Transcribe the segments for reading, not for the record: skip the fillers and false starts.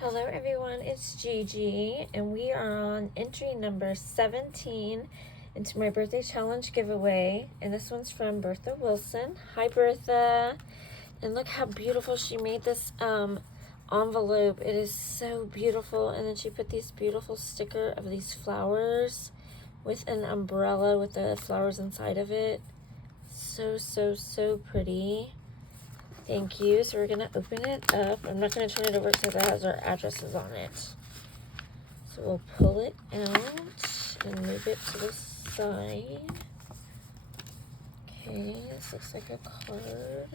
Hello everyone, it's Gigi, and we are on entry number 17 into my birthday challenge giveaway, and this one's from Bertha Wilson. Hi Bertha, and look how beautiful she made this envelope. It is so beautiful, and then she put these beautiful sticker of these flowers with an umbrella with the flowers inside of it. So pretty. Thank you. So we're going to open it up. I'm not going to turn it over because it has our addresses on it. So we'll pull it out and move it to the side. Okay, this looks like a card.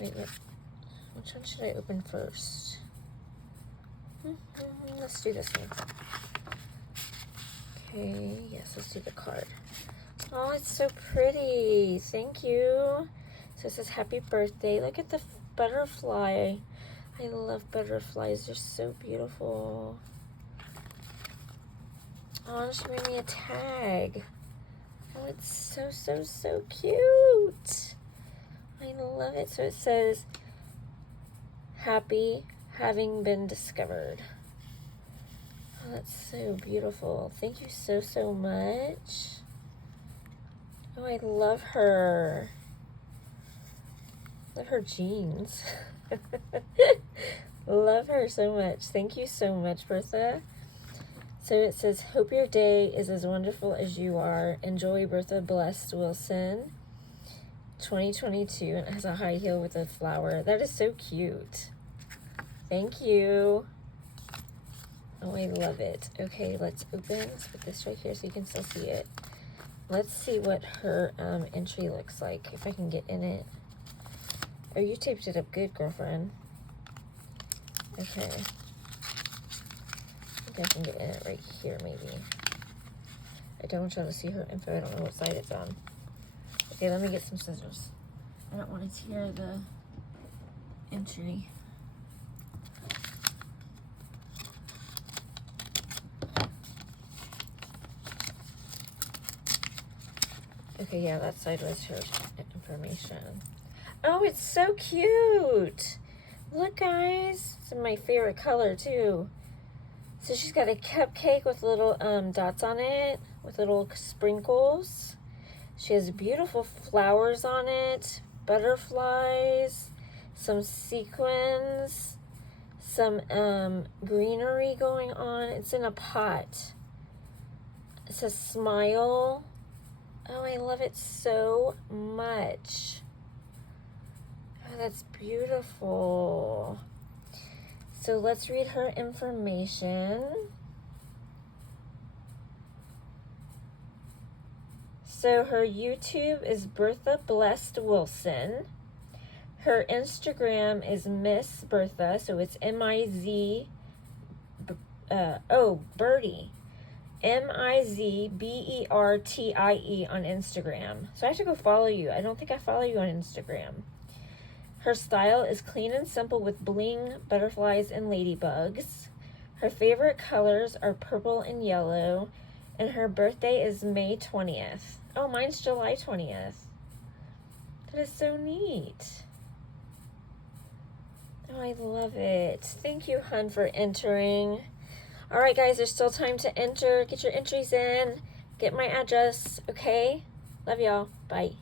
Wait, which one should I open first? Let's do this one. Okay, yes, let's do the card. Oh, it's so pretty. Thank you. So it says, happy birthday. Look at the butterfly. I love butterflies. They're so beautiful. Oh, and she made me a tag. Oh, it's so cute. I love it. So it says, happy having been discovered. Oh, that's so beautiful. Thank you so much. Oh, I love her. Love her jeans. Love her so much. Thank you so much, Bertha. So it says, hope your day is as wonderful as you are. Enjoy, BerthaBlessedWilson 2022. And it has a high heel with a flower. That is so cute. Thank you. Oh, I love it. Okay, let's open. Let's put this right here so you can still see it. Let's see what her entry looks like, if I can get in it. Oh, you taped it up good, girlfriend. Okay. I think I can get in it right here, maybe. I don't want y'all to see her info. I don't know what side it's on. Okay, let me get some scissors. I don't want to tear the entry. Okay, yeah, that side was her information. Oh, it's so cute. Look, guys. It's my favorite color, too. So she's got a cupcake with little dots on it, with little sprinkles. She has beautiful flowers on it, butterflies, some sequins, some greenery going on. It's in a pot. It says smile. Oh, I love it so much. Oh, that's beautiful. So let's read her information. So her YouTube is BerthaBlessedWilson. Her Instagram is Miss Bertha, so it's M-I-Z, Birdie. M-I-Z-B-E-R-T-I-E on Instagram. So I have to go follow you. I don't think I follow you on Instagram. Her style is clean and simple with bling, butterflies, and ladybugs. Her favorite colors are purple and yellow. And her birthday is May 20th. Oh, mine's July 20th. That is so neat. Oh, I love it. Thank you, hun, for entering. All right, guys, there's still time to enter. Get your entries in. Get my address, okay? Love y'all. Bye.